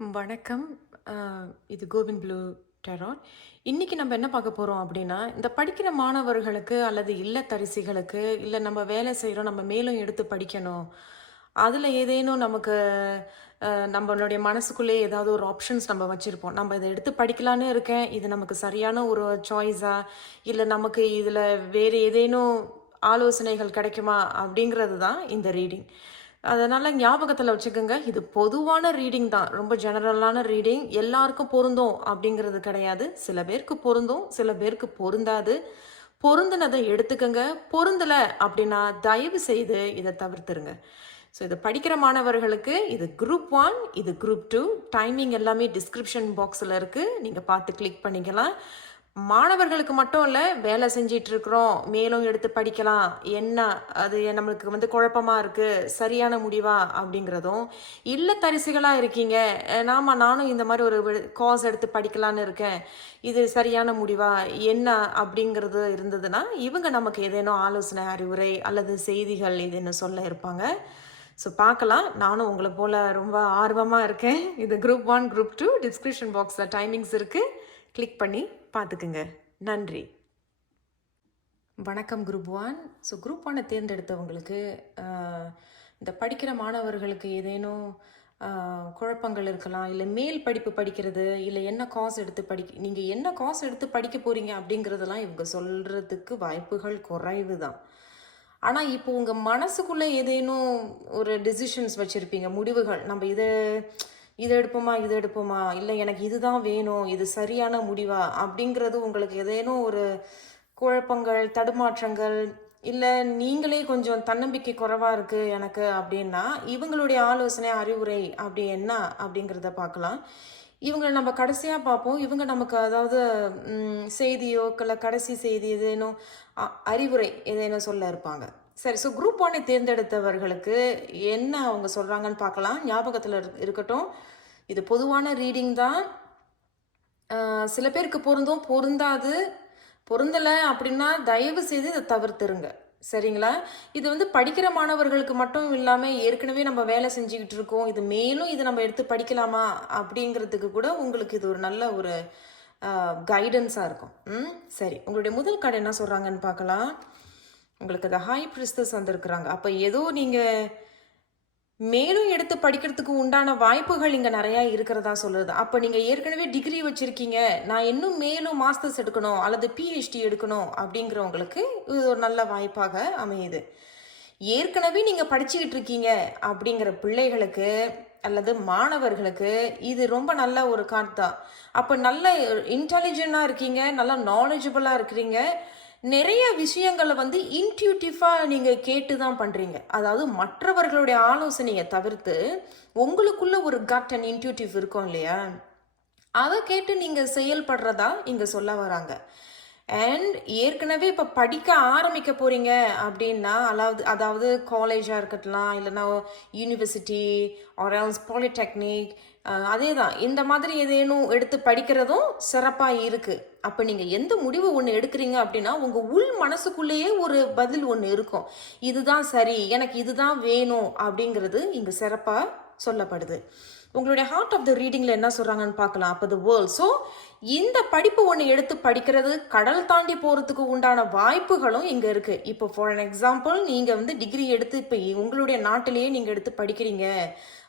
வணக்கம். அ இது Kovind blue tarot. இன்னைக்கு நம்ம என்ன பார்க்க போறோம் அப்படின்னா, இந்த படிக்கிற மாணவர்களுக்கு அல்லது இல்லத்தரசிகளுக்கு, இல்ல நம்ம வேலை செய்றோம், நம்ம மேலும் எடுத்து படிக்கணும். அதுல ஏதேனும் நமக்கு நம்மளுடைய மனசுக்குள்ளேயே ஏதாவது ஒரு ஆப்ஷன்ஸ் நம்ம வச்சிருப்போம். நம்ம இத எடுத்து படிக்கலான்னு இருக்கேன். இது நமக்கு சரியான ஒரு சாய்ஸா? இல்ல நமக்கு இதுல வேறு ஏதேனும் ஆலோசனைகள் கிடைக்குமா? அப்படிங்கிறது தான் இந்த ரீடிங். அதனால ஞாபகத்துல வச்சுக்கோங்க. இது பொதுவான ரீடிங் தான். ரொம்ப ஜெனரலான ரீடிங். எல்லாருக்கும் பொருந்தும் அப்படிங்கிறது கிடையாது. சில பேருக்கு பொருந்தும், சில பேருக்கு பொருந்தாது. பொருந்துனத எடுத்துக்கங்க. பொருந்தல அப்படின்னா தயவு செய்து இத தவிர்த்துருங்க. ஸோ இத படிக்கிற மாணவர்களுக்கு இது குரூப் 1, இது குரூப் 2. டைமிங் எல்லாமே டிஸ்கிரிப்ஷன் பாக்ஸ்ல இருக்கு. நீங்க பார்த்து கிளிக் பண்ணிக்கலாம். மாணவர்களுக்கு மட்டும் இல்ல, வேலை செஞ்சிட்டு இருக்கிறோம், மேலும் எடுத்து படிக்கலாம். என்ன அது நம்மளுக்கு குழப்பமா இருக்கு, சரியான முடிவா அப்படிங்கிறதும், இல்லத்தரசிகளா இருக்கீங்க, நானும் இந்த மாதிரி ஒரு கோர்ஸ் எடுத்து படிக்கலான்னு இருக்கேன், இது சரியான முடிவா என்ன அப்படிங்கிறது இருந்ததுன்னா, இவங்க நமக்கு ஏதேனும் ஆலோசனை, அறிவுரை அல்லது செய்திகள் இதுன்னு சொல்ல இருப்பாங்க. ஸோ பார்க்கலாம். நானும் உங்களை போல ரொம்ப ஆர்வமாக இருக்கேன். இது குரூப் 1, குரூப் 2 டிஸ்கிரிப்ஷன் பாக்ஸில் டைமிங்ஸ் இருக்குது. கிளிக் பண்ணி பார்த்துக்குங்க. நன்றி. வணக்கம் குரூப் 1. ஸோ குரூப் 1 தேர்ந்தெடுத்தவங்களுக்கு இந்த படிக்கிற மாணவர்களுக்கு ஏதேனும் குழப்பங்கள் இருக்கலாம். இல்லை மேல் படிப்பு படிக்கிறது, இல்லை என்ன காசு எடுத்து நீங்கள் என்ன காசு எடுத்து படிக்க போகிறீங்க அப்படிங்கிறதெல்லாம் இவங்க சொல்கிறதுக்கு வாய்ப்புகள் குறைவு தான். ஆனால் இப்போ உங்கள் மனசுக்குள்ளே ஏதேனும் ஒரு டிசிஷன்ஸ் வச்சுருப்பீங்க, முடிவுகள். நம்ம இதை எடுப்போமா, இல்லை எனக்கு இதுதான் வேணும், இது சரியான முடிவா அப்படிங்கிறது உங்களுக்கு ஏதேனும் ஒரு குழப்பங்கள், தடுமாற்றங்கள், இல்லை நீங்களே கொஞ்சம் தன்னம்பிக்கை குறைவாக இருக்குது எனக்கு அப்படின்னா, இவங்களுடைய ஆலோசனை, அறிவுரை அப்படி என்ன அப்படிங்கிறத பார்க்கலாம். இவங்களை நம்ம கடைசியாக பார்ப்போம். இவங்க நமக்கு அதாவது செய்தியோ இல்லை கடைசி செய்தி ஏதேனும் அறிவுரை ஏதேனும் சொல்ல இருப்பாங்க. சரி, ஸோ குரூப் 1 தேர்ந்தெடுத்தவர்களுக்கு என்ன அவங்க சொல்கிறாங்கன்னு பார்க்கலாம். ஞாபகத்தில் இருக்கட்டும், இது பொதுவான ரீடிங் தான். சில பேருக்கு பொருந்தும், பொருந்தாது. பொருந்தலை அப்படின்னா தயவு செய்து இதை தவிர்த்துருங்க. சரிங்களா? இது படிக்கிற மாணவர்களுக்கு மட்டும் இல்லாமல் ஏற்கனவே நம்ம வேலை செஞ்சுக்கிட்டு இருக்கோம், இது மேலும் இது நம்ம எடுத்து படிக்கலாமா அப்படிங்கிறதுக்கு கூட உங்களுக்கு இது ஒரு நல்ல ஒரு கைடன்ஸாக இருக்கும். சரி, உங்களுடைய முதல் கார்டு என்ன சொல்கிறாங்கன்னு பார்க்கலாம். உங்களுக்கு அந்த ஹை பிரிஸ்டஸ் வந்திருக்கிறாங்க. அப்போ ஏதோ நீங்கள் மேலும் எடுத்து படிக்கிறதுக்கு உண்டான வாய்ப்புகள் இங்கே நிறையா இருக்கிறதா சொல்லுது. அப்போ நீங்கள் ஏற்கனவே டிகிரி வச்சுருக்கீங்க, நான் இன்னும் மேலும் மாஸ்டர்ஸ் எடுக்கணும் அல்லது பிஹெச்டி எடுக்கணும் அப்படிங்கிறவங்களுக்கு இது ஒரு நல்ல வாய்ப்பாக அமையுது. ஏற்கனவே நீங்கள் படிச்சுக்கிட்டு இருக்கீங்க அப்படிங்கிற பிள்ளைகளுக்கு அல்லது மாணவர்களுக்கு இது ரொம்ப நல்ல ஒரு கார்டு தான். அப்போ நல்ல இன்டெலிஜென்ட்டாக இருக்கீங்க, நல்லா நாலேஜபிளாக இருக்கிறீங்க, நிறைய விஷயங்களை இன்ட்யூட்டிவாக நீங்கள் கேட்டு தான் பண்ணுறீங்க. அதாவது மற்றவர்களுடைய ஆலோசனையை தவிர்த்து உங்களுக்குள்ள ஒரு கட் அண்ட் இன்ட்யூட்டிவ் இருக்கும் இல்லையா, அதை கேட்டு நீங்கள் செயல்படுறதா இங்கே சொல்ல வராங்க. அண்ட் ஏற்கனவே இப்போ படிக்க ஆரம்பிக்க போகிறீங்க அப்படின்னா, அதாவது காலேஜாக இருக்கட்டும், இல்லைன்னா யூனிவர்சிட்டி ஆர் எல்ஸ் பாலிடெக்னிக், அதே தான் இந்த மாதிரி ஏதேனும் எடுத்து படிக்கிறதும் சிறப்பாக இருக்குது. அப்போ நீங்கள் எந்த முடிவு ஒன்று எடுக்கிறீங்க அப்படின்னா, உங்கள் உள் மனசுக்குள்ளேயே ஒரு பதில் ஒன்று இருக்கும். இதுதான் சரி, எனக்கு இதுதான் வேணும் அப்படிங்கிறது இங்கே சிறப்பாக சொல்லப்படுது. உங்களுடைய ஹார்ட் ஆஃப் த ரீடிங்கில் என்ன சொல்கிறாங்கன்னு பார்க்கலாம். அப்போ த வேர்ல்ட். ஸோ இந்த படிப்பு ஒன்று எடுத்து படிக்கிறது கடல் தாண்டி போகிறதுக்கு உண்டான வாய்ப்புகளும் இங்கே இருக்குது. இப்போ ஃபார் அன் எக்ஸாம்பிள், நீங்கள் டிகிரி எடுத்து இப்போ உங்களுடைய நாட்டிலேயே நீங்கள் எடுத்து படிக்கிறீங்க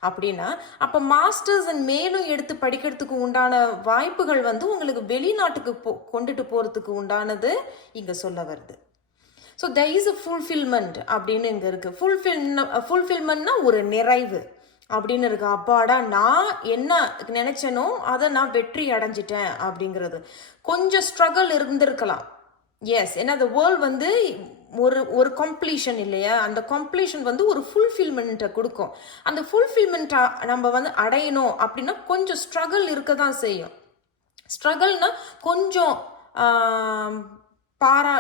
அப்படின்னா, அப்போ மாஸ்டர்ஸ் அண்ட் மேலும் எடுத்து படிக்கிறதுக்கு உண்டான வாய்ப்புகள் உங்களுக்கு வெளிநாட்டுக்கு கொண்டுட்டு போகிறதுக்கு உண்டானது இங்கே சொல்ல வருது. So there is a fulfillment அப்படின்னு இங்கே இருக்குது. ஃபுல்ஃபில்மெண்ட்னா ஒரு நிறைவு அப்படின்னு இருக்கு. அப்பாடா, நான் என்ன நினைச்சனோ அதை நான் வெற்றி அடைஞ்சிட்டேன் அப்படிங்கிறது. கொஞ்சம் ஸ்ட்ரகிள் இருந்திருக்கலாம். எஸ், ஏன்னா அந்த வேர்ல்ட் ஒரு கம்ப்ளீஷன் இல்லையா, அந்த கம்ப்ளீஷன் ஒரு ஃபுல்ஃபில்மெண்ட்டை கொடுக்கும். அந்த ஃபுல்ஃபில்மெண்ட்டை நம்ம அடையணும் அப்படின்னா கொஞ்சம் ஸ்ட்ரகிள் இருக்க தான் செய்யும். ஸ்ட்ரகிள்னா கொஞ்சம்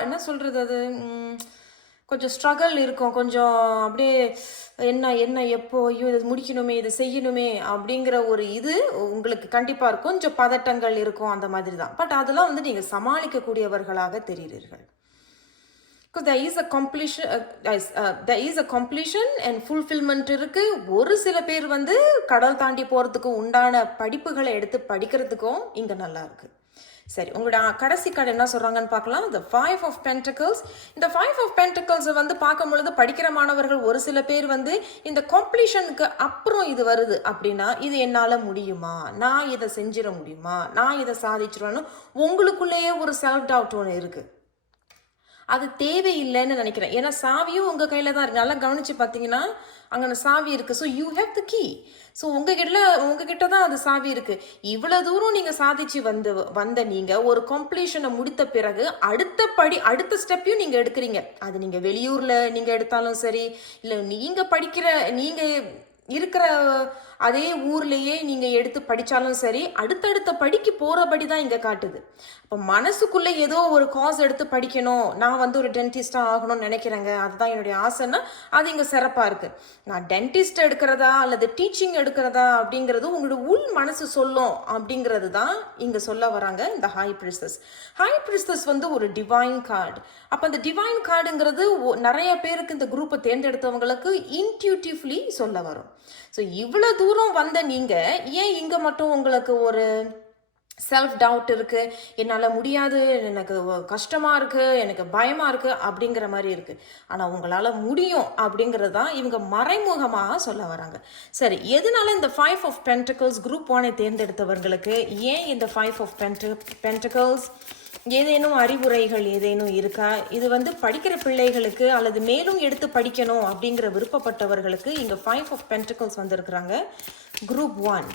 என்ன சொல்கிறது, அது கொஞ்சம் ஸ்ட்ரகிள் இருக்கும். கொஞ்சம் அப்படியே என்ன எப்போ, ஐயோ இது முடிக்கணுமே, இது செய்யணுமே அப்படிங்கிற ஒரு இது உங்களுக்கு கண்டிப்பாக இருக்கும். கொஞ்சம் பதட்டங்கள் இருக்கும், அந்த மாதிரி தான். பட் அதெல்லாம் நீங்கள் சமாளிக்கக்கூடியவர்களாக தெரிகிறீர்கள். because there is a completion and fulfillment இருக்கு. ஒரு சில பேர் வந்து கடல் தாண்டி போறதுக்கு உண்டான படிப்புகளை எடுத்து படிக்கிறதுக்கும் இங்க நல்லா இருக்கு. சரி, உங்களோட கடைசி கார்டு என்ன சொல்றாங்கன்னு பார்க்கலாம். The Five of Pentacles. இந்த Five of Pentacles வந்து பார்க்கும் பொழுது படிக்கிற மாணவர்கள் ஒரு சில பேர் வந்து இந்த கம்ப்ளீஷனுக்கு அப்புறம் இது வருது அப்படின்னா இது என்னால முடியுமா, நான் இதை செஞ்சிட முடியுமா, நான் இதை சாதிச்சிருவேன்னு உங்களுக்குள்ளேயே ஒரு செல்ஃப் டவுட் ஒன்று இருக்கு. அது தேவையில்லைன்னு நினைக்கிறேன். ஏன்னா சாவியும் உங்கள் கையில் தான் இருக்கு. நல்லா கவனிச்சு பார்த்தீங்கன்னா அங்கே சாவி இருக்கு. So you have the key. So உங்ககிட்ட தான் அது சாவி இருக்கு. இவ்வளோ தூரம் நீங்கள் சாதிச்சு வந்த நீங்கள் ஒரு கம்ப்ளீஷனை முடித்த பிறகு அடுத்த ஸ்டெப்பையும் நீங்கள் எடுக்கிறீங்க. அது நீங்கள் வெளியூரில் நீங்கள் எடுத்தாலும் சரி, இல்லை நீங்கள் இருக்கிற அதே ஊர்லேயே நீங்கள் எடுத்து படித்தாலும் சரி, அடுத்தடுத்த படிக்கு போகிறபடி தான் இங்கே காட்டுது. அப்போ மனசுக்குள்ளே ஏதோ ஒரு காஸ் எடுத்து படிக்கணும், நான் வந்து ஒரு டென்டிஸ்டாக ஆகணும்னு நினைக்கிறேங்க, அதுதான் என்னுடைய ஆசைன்னா அது இங்கே சிறப்பாக இருக்குது. நான் டென்டிஸ்ட் எடுக்கிறதா அல்லது டீச்சிங் எடுக்கிறதா அப்படிங்கிறது உங்களோட உள் மனசு சொல்லும் அப்படிங்கிறது தான் இங்கே சொல்ல வராங்க இந்த ஹை பிரிஸ்டஸ். ஹை பிரிஸ்டஸ் வந்து ஒரு டிவைன் கார்டு. அப்போ அந்த டிவைன் கார்டுங்கிறது நிறைய பேருக்கு இந்த குரூப்பை தேர்ந்தெடுத்தவங்களுக்கு இன்ட்யூட்டிவ்லி சொல்ல வரும். ஸோ இவ்வளோ தூரம் வந்த நீங்கள் ஏன் இங்கே மட்டும் உங்களுக்கு ஒரு செல்ஃப் டவுட் இருக்குது, என்னால் முடியாது, எனக்கு கஷ்டமாக இருக்குது, எனக்கு பயமாக இருக்குது அப்படிங்கிற மாதிரி இருக்குது. ஆனால் உங்களால் முடியும் அப்படிங்கிறது தான் இவங்க மறைமுகமாக சொல்ல வராங்க. சரி, எதனால இந்த 5 of Pentacles குரூப் 1 தேர்ந்தெடுத்தவர்களுக்கு ஏன் இந்த 5 of Pentacles ஏதேனும் அறிவுரைகள் ஏதேனும் இருக்கா? இது வந்து படிக்கிற பிள்ளைகளுக்கு அல்லது மேலும் எடுத்து படிக்கணும் அப்படிங்கிற விருப்பப்பட்டவர்களுக்கு இங்கே 5 of Pentacles வந்திருக்கிறாங்க. குரூப் 1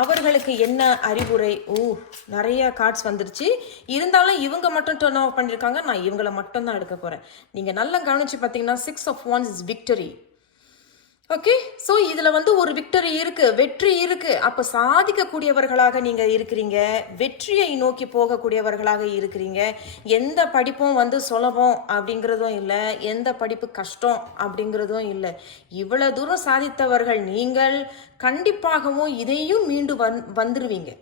அவர்களுக்கு என்ன அறிவுரை? நிறைய கார்ட்ஸ் வந்துருச்சு. இருந்தாலும் இவங்க மட்டும் டர்ன் ஆஃப் பண்ணியிருக்காங்க. நான் இவங்களை மட்டும் தான் எடுக்க போகிறேன். நீங்கள் நல்லா கவனிச்சு பார்த்தீங்கன்னா 6 of Wands is victory. Okay, so இதில் வந்து ஒரு விக்டரி இருக்குது, வெற்றி இருக்குது. அப்போ சாதிக்கக்கூடியவர்களாக நீங்கள் இருக்கிறீங்க, வெற்றியை நோக்கி போகக்கூடியவர்களாக இருக்கிறீங்க. எந்த படிப்பும் வந்து சுலபம் அப்படிங்கிறதும் இல்லை, எந்த படிப்பு கஷ்டம் அப்படிங்கிறதும் இல்லை. இவ்வளோ தூரம் சாதித்தவர்கள் நீங்கள் கண்டிப்பாகவும் இதையும் மீண்டு வந்துருவீங்க.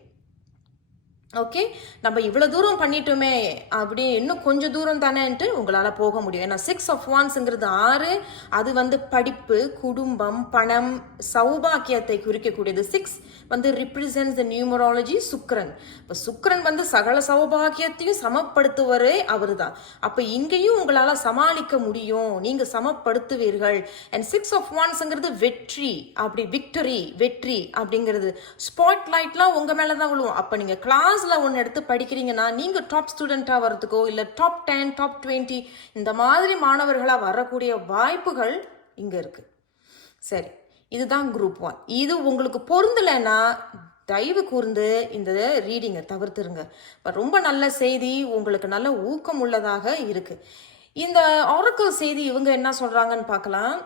ஓகே, நம்ம இவ்வளோ தூரம் பண்ணிட்டோமே அப்படி இன்னும் கொஞ்சம் தூரம் தானேன்ட்டு உங்களால் போக முடியும். ஏன்னா 6 of Wandsங்கிறது 6, அது வந்து படிப்பு, குடும்பம், பணம், சௌபாக்கியத்தை குறிக்கக்கூடியது. 6 வந்து ரிப்ரசன்ட்ஸ் த நியூமராலஜி சுக்கிரன். இப்போ சுக்கிரன் வந்து சகல சௌபாக்கியத்தையும் சமப்படுத்துவரே அவர் தான். அப்போ இங்கேயும் உங்களால் சமாளிக்க முடியும், நீங்கள் சமப்படுத்துவீர்கள். அண்ட் 6 of Wandsங்கிறது வெற்றி, அப்படி விக்டரி, வெற்றி அப்படிங்கிறது. ஸ்பாட் லைட்லாம் உங்கள் மேலே தான் விழுவும். அப்போ நீங்கள் கிளாஸில் ஒன்று எடுத்து படிக்கிறீங்கன்னா நீங்கள் டாப் ஸ்டூடெண்ட்டாக வர்றதுக்கோ இல்லை டாப் 10 டாப் 20 இந்த மாதிரி மாணவர்களாக வரக்கூடிய வாய்ப்புகள் இங்கே இருக்குது. சரி, இதுதான் குரூப் 1. இது உங்களுக்கு பொருந்தலைன்னா தயவு கூர்ந்து இந்த ரீடிங்கை தவிர்த்துருங்க. ரொம்ப நல்ல செய்தி, உங்களுக்கு நல்ல ஊக்கம் உள்ளதாக இருக்குது. இந்த ஆரக்கிள் செய்தி இவங்க என்ன சொல்கிறாங்கன்னு பார்க்கலாம்.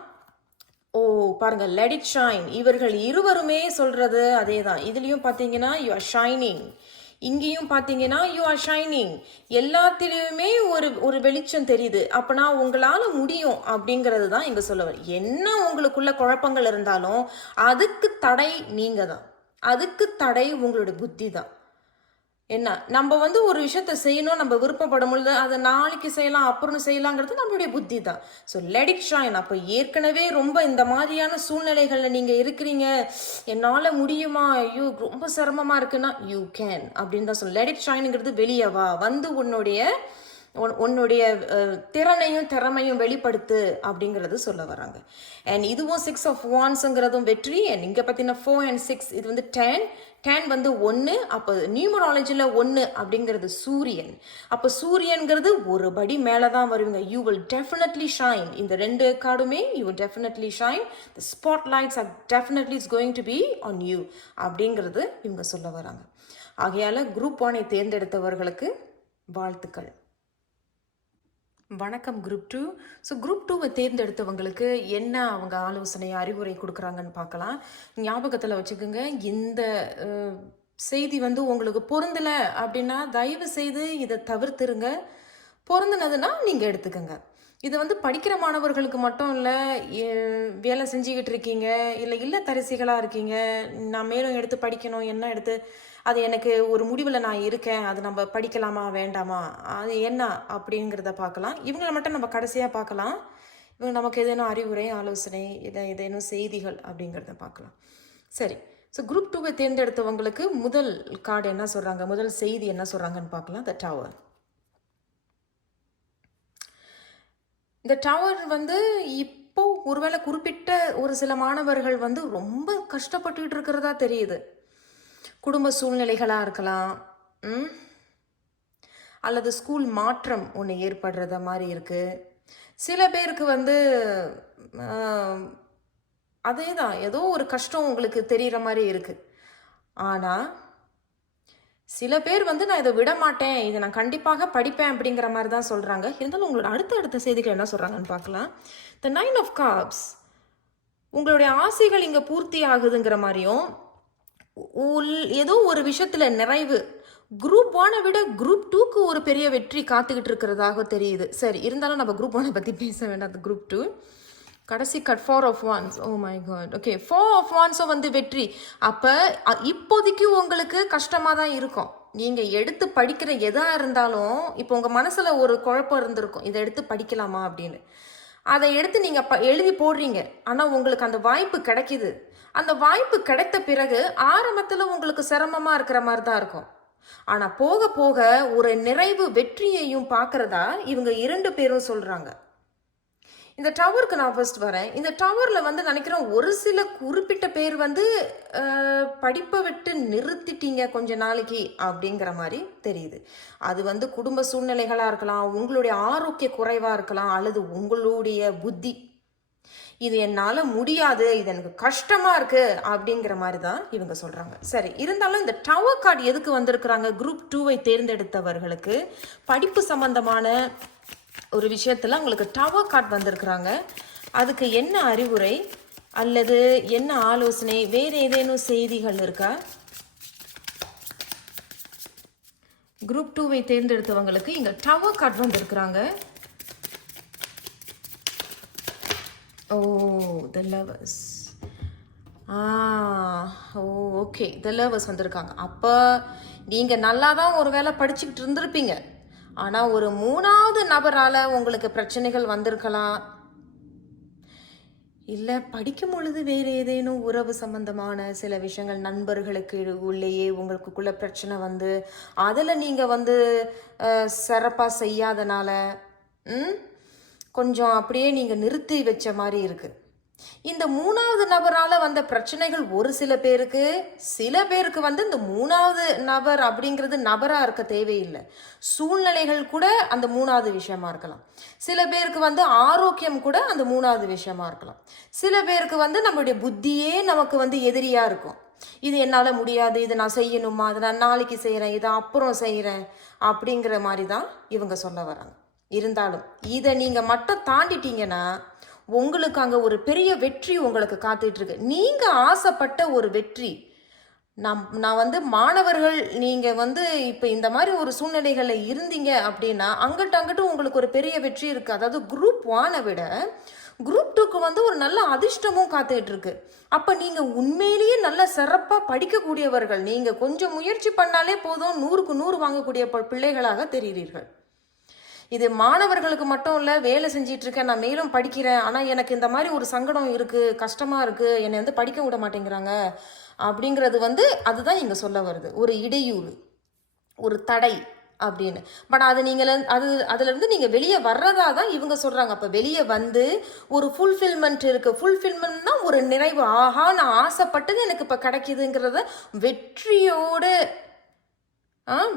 பாருங்க, லெட் இட் ஷைன். இவர்கள் இருவருமே சொல்றது அதே தான். இதுலேயும் பார்த்தீங்கன்னா யூ ஆர் ஷைனிங், இங்கேயும் பார்த்தீங்கன்னா யூ ஆர் ஷைனிங். எல்லாத்திலையுமே ஒரு வெளிச்சம் தெரியுது. அப்போனா உங்களால் முடியும் அப்படிங்கிறது தான் இங்கே சொல்லுவார். என்ன உங்களுக்குள்ள குழப்பங்கள் இருந்தாலும் அதுக்கு தடை நீங்கள் தான், அதுக்கு தடை உங்களுடைய புத்தி தான். என்ன, நம்ம வந்து ஒரு விஷயத்த செய்யணும், நம்ம விருப்பப்படும் பொழுது அதை நாளைக்கு செய்யலாம் அப்புறம் செய்யலாங்கிறது நம்மளுடைய புத்தி தான். So let it shine. அப்போ ஏற்கனவே ரொம்ப இந்த மாதிரியான சூழ்நிலைகளில் நீங்கள் இருக்கிறீங்க, என்னால் முடியுமா, ஐயோ ரொம்ப சிரமமாக இருக்குன்னா யூ கேன் அப்படின்னு தான் சொல்ல. லெட் இட் ஷைனுங்கிறது வெளியே வா, வந்து உன்னுடைய திறமையும் வெளிப்படுத்து அப்படிங்கிறது சொல்ல வராங்க. அண்ட் இதுவும் 6 of Wandsங்கிறதும் வெற்றி. அண்ட் இங்கே பார்த்தீங்கன்னா 4 and 6 இது வந்து 10 வந்து 1. அப்போ நியூமராலஜியில் 1 அப்படிங்கிறது சூரியன். அப்போ சூரியன்கிறது ஒரு படி மேலே தான் வருவீங்க. You will definitely shine. இந்த 2 கார்டுமே you will definitely shine. The spotlights are definitely is going to be on you அப்படிங்கிறது இவங்க சொல்ல வராங்க. ஆகையால் குரூப் 1 தேர்ந்தெடுத்தவர்களுக்கு வாழ்த்துக்கள். வணக்கம் குரூப் 2. ஸோ குரூப் 2 தேர்ந்தெடுத்தவங்களுக்கு என்ன அவங்க ஆலோசனை அறிவுரை கொடுக்குறாங்கன்னு பார்க்கலாம். ஞாபகத்தில் வச்சுக்கோங்க, இந்த செய்தி வந்து உங்களுக்கு பொருந்தலை அப்படின்னா தயவு செய்து இதை தவிர்த்துருங்க. பொருந்தினதுன்னா நீங்கள் எடுத்துக்கோங்க. இது வந்து படிக்கிற மாணவர்களுக்கு மட்டும் இல்லை, வேலை செஞ்சுக்கிட்டு இருக்கீங்க, இல்லை இல்லத்தரசிகளாக இருக்கீங்க, நான் மேலும் எடுத்து படிக்கணும், என்ன எடுத்து அது எனக்கு ஒரு முடிவில் நான் இருக்கேன், அது நம்ம படிக்கலாமா வேண்டாமா, அது என்ன அப்படிங்கிறத பார்க்கலாம். இவங்களை மட்டும் நம்ம கடைசியாக பார்க்கலாம். இவங்க நமக்கு ஏதேனும் அறிவுரை, ஆலோசனை, இல்லை ஏதேனும் செய்திகள் அப்படிங்கிறத பார்க்கலாம். சரி, ஸோ குரூப் 2வை தேர்ந்தெடுத்தவங்களுக்கு முதல் கார்டு என்ன சொல்கிறாங்க, முதல் செய்தி என்ன சொல்கிறாங்கன்னு பார்க்கலாம். த டவர். இந்த டவர் வந்து இப்போ ஒருவேளை குறிப்பிட்ட ஒரு சில மாணவர்கள் வந்து ரொம்ப கஷ்டப்பட்டுக்கிட்டு இருக்கிறதா தெரியுது. குடும்ப சூழ்நிலைகளாக இருக்கலாம், அல்லது ஸ்கூல் மாற்றம் ஒன்று ஏற்படுறத மாதிரி இருக்குது. சில பேருக்கு வந்து அதே தான், ஏதோ ஒரு கஷ்டம் உங்களுக்கு தெரிகிற மாதிரி இருக்குது. ஆனால் சில பேர் வந்து நான் இதை விட மாட்டேன், இதை நான் கண்டிப்பாக படிப்பேன் அப்படிங்கிற மாதிரி தான் சொல்கிறாங்க. இருந்தாலும் உங்களோட அடுத்த செய்திகள் என்ன சொல்கிறாங்கன்னு பார்க்கலாம். த 9 ஆஃப் கப்ஸ், உங்களுடைய ஆசைகள் இங்கே பூர்த்தி ஆகுதுங்கிற மாதிரியும், ஏதோ ஒரு விஷயத்தில் நிறைவு, குரூப் 1 விட குரூப் 2க்கு ஒரு பெரிய வெற்றி காத்துக்கிட்டு இருக்கிறதாக தெரியுது. சரி, இருந்தாலும் நம்ம குரூப் 1 பற்றி பேச வேண்டாம். குரூப் 2 கடைசி cut 4 of ones. Oh my God. Okay, 4 of ஒன்ஸும் வந்து வெற்றி. அப்போ இப்போதைக்கு உங்களுக்கு கஷ்டமாக தான் இருக்கும். நீங்கள் எடுத்து படிக்கிற எதாக இருந்தாலும் இப்போ உங்கள் மனசில் ஒரு குழப்பம் இருந்திருக்கும், இதை எடுத்து படிக்கலாமா அப்படின்னு. அதை எடுத்து நீங்கள் எழுதி போடுறீங்க. ஆனால் உங்களுக்கு அந்த வாய்ப்பு கிடைக்கிது. அந்த வாய்ப்பு கிடைத்த பிறகு ஆரம்பத்தில் உங்களுக்கு சிரமமாக இருக்கிற மாதிரி தான் இருக்கும். ஆனால் போக போக ஒரு நிறைவு வெற்றியையும் பார்க்குறதா இவங்க 2 பேரும் சொல்கிறாங்க. இந்த டவருக்கு நான் ஃபர்ஸ்ட் வரேன். இந்த டவரில் வந்து நினைக்கிறேன் ஒரு சில குறிப்பிட்ட பேர் வந்து படிப்பை விட்டு நிறுத்திட்டீங்க கொஞ்ச நாளைக்கு அப்படிங்கிற மாதிரி தெரியுது. அது வந்து குடும்ப சூழ்நிலைகளாக இருக்கலாம், உங்களுடைய ஆரோக்கிய குறைவாக இருக்கலாம், அல்லது உங்களுடைய புத்தி, இது என்னால் முடியாது, இது எனக்கு கஷ்டமாக இருக்குது அப்படிங்கிற மாதிரி தான் இவங்க சொல்கிறாங்க. சரி, இருந்தாலும் இந்த டவர் கார்டு எதுக்கு வந்திருக்கிறாங்க? குரூப் 2வை தேர்ந்தெடுத்தவர்களுக்கு படிப்பு சம்பந்தமான ஒரு விஷயத்தில் உங்களுக்கு டவர் கார்டு வந்திருக்கிறாங்க. அதுக்கு என்ன அறிவுரை அல்லது என்ன ஆலோசனை, வேறு ஏதேனும் செய்திகள் இருக்கா? குரூப் 2வை தேர்ந்தெடுத்தவங்களுக்கு இங்கே டவர் கார்டு வந்திருக்கிறாங்க. ஓ, த லவர்ஸ். ஓகே, த லவர்ஸ் வந்திருக்காங்க. அப்போ நீங்கள் நல்லா தான் ஒரு வேளை படிச்சுக்கிட்டு இருந்திருப்பீங்க, ஆனால் ஒரு 3வது நபரால் உங்களுக்கு பிரச்சனைகள் வந்திருக்கலாம். இல்லை படிக்கும் பொழுது வேறு ஏதேனும் உறவு சம்பந்தமான சில விஷயங்கள், நண்பர்களுக்கு உள்ளேயே உங்களுக்குள்ள பிரச்சனை வந்து அதில் நீங்கள் வந்து சிறப்பாக செய்யாதனால கொஞ்சம் அப்படியே நீங்கள் நிறுத்தி வச்ச மாதிரி இருக்குது. இந்த 3வது நபரால் வந்த பிரச்சனைகள் ஒரு சில பேருக்கு வந்து இந்த 3வது நபர் அப்படிங்கிறது நபராக இருக்க தேவையில்லை, சூழ்நிலைகள் கூட அந்த 3வது விஷயமா இருக்கலாம். சில பேருக்கு வந்து ஆரோக்கியம் கூட அந்த 3வது விஷயமா இருக்கலாம். சில பேருக்கு வந்து நம்மளுடைய புத்தியே நமக்கு வந்து எதிரியாக இருக்கும். இது என்னால் முடியாது, இது நான் செய்யணுமா, அதை நான் நாளைக்கு செய்கிறேன், இதை அப்புறம் செய்கிறேன் அப்படிங்கிற மாதிரி தான் இவங்க சொல்ல வராங்க. இருந்தாலும் இதை நீங்கள் மட்டும் தாண்டிட்டீங்கன்னா உங்களுக்கு அங்கே ஒரு பெரிய வெற்றி உங்களுக்கு காத்துட்ருக்கு. நீங்கள் ஆசைப்பட்ட ஒரு வெற்றி. நான் வந்து மாணவர்கள், நீங்கள் வந்து இப்போ இந்த மாதிரி ஒரு சூழ்நிலைகளில் இருந்தீங்க அப்படின்னா அங்கிட்டு உங்களுக்கு ஒரு பெரிய வெற்றி இருக்குது. அதாவது குரூப் 1 விட குரூப் 2க்கு வந்து ஒரு நல்ல அதிர்ஷ்டமும் காத்துக்கிட்டு இருக்கு. அப்போ நீங்கள் உண்மையிலேயே நல்ல சிறப்பாக படிக்கக்கூடியவர்கள். நீங்கள் கொஞ்சம் முயற்சி பண்ணாலே போதும் 100க்கு 100 வாங்கக்கூடிய பிள்ளைகளாக தெரிகிறீர்கள். இது மாணவர்களுக்கு மட்டும் இல்லை, வேலை செஞ்சிட்டு இருக்கேன், நான் மேலும் படிக்கிறேன், ஆனால் எனக்கு இந்த மாதிரி ஒரு சங்கடம் இருக்குது, கஷ்டமாக இருக்குது, என்னை வந்து படிக்க விட மாட்டேங்கிறாங்க அப்படிங்கிறது வந்து அதுதான் இங்கே சொல்ல வருது. ஒரு இடையூறு, ஒரு தடை அப்படின்னு. பட் அது அதுலேருந்து நீங்கள் வெளியே வர்றதா தான் இவங்க சொல்கிறாங்க. அப்போ வெளியே வந்து ஒரு ஃபுல்ஃபில்மெண்ட் இருக்குது. ஃபுல்ஃபில்மெண்ட்னா ஒரு நிறைவு. ஆஹா, நான் ஆசைப்பட்டது எனக்கு இப்போ கிடைக்கிதுங்கிறத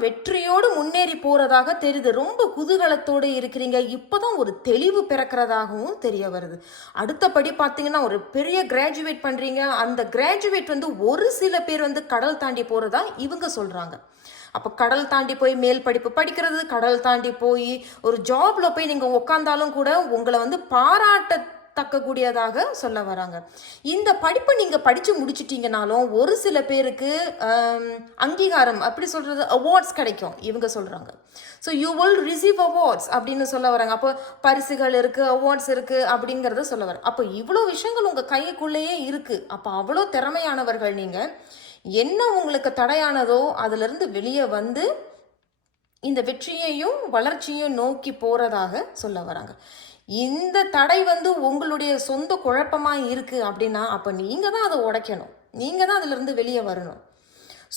வெற்றியோடு முன்னேறி போகிறதாக தெரியுது. ரொம்ப குதூகலத்தோடு இருக்கிறீங்க. இப்போ தான் ஒரு தெளிவு பிறக்கிறதாகவும் தெரிய வருது. அடுத்தபடி பார்த்தீங்கன்னா ஒரு பெரிய கிராஜுவேட் பண்ணுறீங்க. அந்த கிராஜுவேட் வந்து ஒரு சில பேர் வந்து கடல் தாண்டி போகிறதா இவங்க சொல்கிறாங்க. அப்போ கடல் தாண்டி போய் மேல் படிப்பு படிக்கிறது, கடல் தாண்டி போய் ஒரு ஜாபில் போய் நீங்கள் உட்காந்தாலும் கூட உங்களை வந்து தக்கக்கூடியதாக சொல்ல வராங்க. இந்த படிப்பை நீங்கள் படித்து முடிச்சிட்டிங்கனாலும் ஒரு சில பேருக்கு அங்கீகாரம் அப்படி சொல்கிறது அவார்ட்ஸ் கிடைக்கும் இவங்க சொல்கிறாங்க. So you will receive awards அப்படின்னு சொல்ல வராங்க. அப்போ பரிசுகள் இருக்குது, அவார்ட்ஸ் இருக்குது அப்படிங்கிறத சொல்ல வர. அப்போ இவ்வளோ விஷயங்கள் உங்கள் கைக்குள்ளேயே இருக்குது. அப்போ அவ்வளோ திறமையானவர்கள் நீங்கள். என்ன உங்களுக்கு தடையானதோ அதிலிருந்து வெளியே வந்து இந்த வெற்றியையும் வளர்ச்சியையும் நோக்கி போகிறதாக சொல்ல வராங்க. இந்த தடை வந்து உங்களுடைய சொந்த குழப்பமாக இருக்குது அப்படின்னா அப்போ நீங்கள் தான் அதை உடைக்கணும். நீங்கள் தான் அதிலிருந்து வெளியே வரணும்.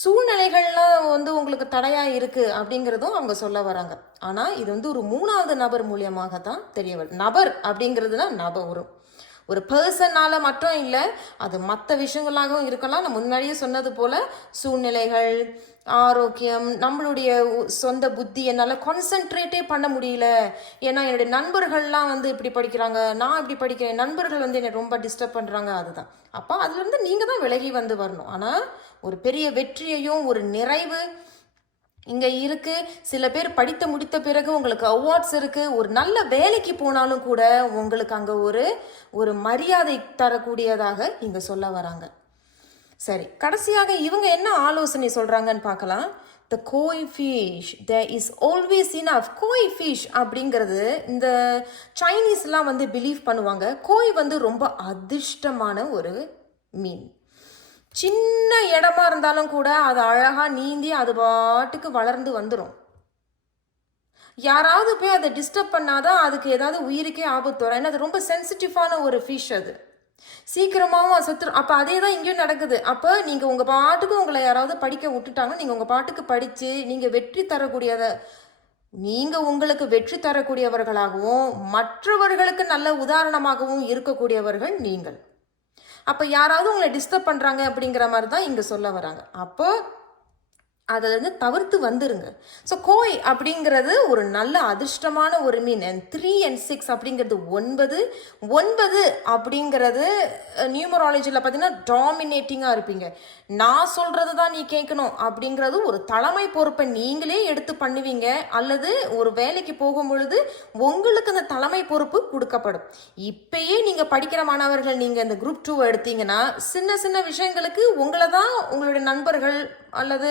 சூழ்நிலைகள்லாம் வந்து உங்களுக்கு தடையாக இருக்குது அப்படிங்கிறதும் அவங்க சொல்ல வராங்க. ஆனால் இது வந்து ஒரு 3வது நபர் மூலியமாக தான் தெரிய வரும். நபர் அப்படிங்கிறதுனா ஒரு பர்சனால மட்டும் இல்லை, அது மற்ற விஷயங்களாகவும் இருக்கலாம். நான் முன்னாடியே சொன்னது போல் சூழ்நிலைகள், ஆரோக்கியம், நம்மளுடைய சொந்த புத்தி என்னால் கான்சென்ட்ரேட்டே பண்ண முடியல, ஏன்னா என்னுடைய நண்பர்கள்லாம் வந்து இப்படி படிக்கிறாங்க, நான் இப்படி படிக்கிறேன், நண்பர்கள் வந்து என்னை ரொம்ப டிஸ்டர்ப் பண்ணுறாங்க. அதுதான். அப்போ அதுலேருந்து நீங்கள் தான் விலகி வந்து வரணும். ஆனால் ஒரு பெரிய வெற்றியையும் ஒரு நிறைவு இங்கே இருக்குது. சில பேர் படித்து முடித்த பிறகு உங்களுக்கு அவார்ட்ஸ் இருக்குது. ஒரு நல்ல வேலைக்கு போனாலும் கூட உங்களுக்கு அங்கே ஒரு மரியாதை தரக்கூடியதாக இங்கே சொல்ல வராங்க. சரி, கடைசியாக இவங்க என்ன ஆலோசனை சொல்கிறாங்கன்னு பார்க்கலாம். The koi fish there is always enough. Koi fish அப்படிங்கிறது இந்த சைனீஸ்லாம் வந்து பிலீவ் பண்ணுவாங்க. கோய் வந்து ரொம்ப அதிர்ஷ்டமான ஒரு மீன். சின்ன இடமா இருந்தாலும் கூட அது அழகாக நீந்தி அது பாட்டுக்கு வளர்ந்து வந்துடும். யாராவது போய் அதை டிஸ்டர்ப் பண்ணாதான் அதுக்கு ஏதாவது உயிருக்கே ஆபத்து வரும். ஏன்னா அது ரொம்ப சென்சிட்டிவான ஒரு ஃபிஷ், அது சீக்கிரமாகவும் செத்துரும். அப்போ அதே தான் இங்கேயும் நடக்குது. அப்போ நீங்கள் உங்கள் பாட்டுக்கு உங்களை யாராவது படிக்க விட்டுட்டாங்கன்னா நீங்கள் உங்கள் பாட்டுக்கு படித்து நீங்கள் உங்களுக்கு வெற்றி தரக்கூடியவர்களாகவும் மற்றவர்களுக்கு நல்ல உதாரணமாகவும் இருக்கக்கூடியவர்கள் நீங்கள். அப்போ யாராவது உங்களை டிஸ்டர்ப் பண்ணுறாங்க அப்படிங்கிற மாதிரி தான் இங்கே சொல்ல வராங்க. அப்போ அதை வந்து தவிர்த்து வந்துருங்க. ஸோ கோய் அப்படிங்கிறது ஒரு நல்ல அதிர்ஷ்டமான ஒரு மீன். 3 and 6 அப்படிங்கிறது 9 அப்படிங்கிறது நியூமராலஜியில் பார்த்தீங்கன்னா டாமினேட்டிங்காக இருப்பீங்க. நான் சொல்கிறது தான் நீ கேட்கணும் அப்படிங்கிறது ஒரு தலைமை பொறுப்பை நீங்களே எடுத்து பண்ணுவீங்க. அல்லது ஒரு வேலைக்கு போகும் பொழுது உங்களுக்கு அந்த தலைமை பொறுப்பு கொடுக்கப்படும். இப்பயே நீங்கள் படிக்கிற மாணவர்கள் நீங்கள் இந்த குரூப் 2 எடுத்தீங்கன்னா சின்ன சின்ன விஷயங்களுக்கு உங்களை தான் உங்களுடைய நண்பர்கள் அல்லது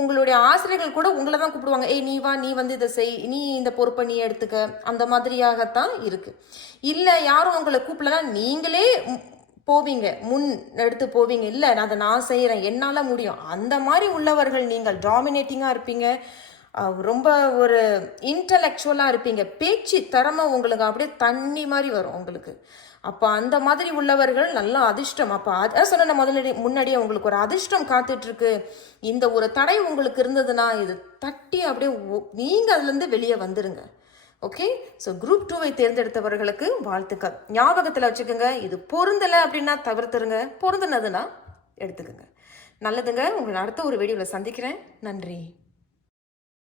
உங்களுடைய ஆசிரியர்கள் கூட உங்களை தான் கூப்பிடுவாங்க. நீ வா, நீ வந்து இதை செய், நீ இந்த பொறுப்பை நீ எடுத்துக்க, அந்த மாதிரியாகத்தான் இருக்குது. இல்லை யாரும் உங்களை கூப்பிடலாம், நீங்களே போவீங்க, முன் எடுத்து போவீங்க. இல்லை அதை நான் செய்கிறேன், என்னால் முடியும், அந்த மாதிரி உள்ளவர்கள் நீங்கள் டாமினேட்டிங்காக இருப்பீங்க. ரொம்ப ஒரு இன்டலெக்சுவலாக இருப்பீங்க. பேச்சு திறமை உங்களுக்கு அப்படியே தண்ணி மாதிரி வரும் உங்களுக்கு. அப்போ அந்த மாதிரி உள்ளவர்கள் நல்ல அதிர்ஷ்டம். அப்போ அதை சொன்ன முன்னாடியே உங்களுக்கு ஒரு அதிர்ஷ்டம் காத்துட்ருக்கு. இந்த ஒரு தடை உங்களுக்கு இருந்ததுன்னா இது தட்டி அப்படியே நீங்கள் அதுலேருந்து வெளியே வந்துடுங்க. ஓகே, ஸோ குரூப் 2வை தேர்ந்தெடுத்தவர்களுக்கு வாழ்த்துக்கள். ஞாபகத்தில் வச்சுக்கோங்க, இது பொருந்தலை அப்படின்னா தவிர்த்துருங்க, பொருந்தினதுன்னா எடுத்துக்கோங்க. நல்லதுங்க. உங்களை அடுத்த ஒரு வீடியோவில் சந்திக்கிறேன். நன்றி.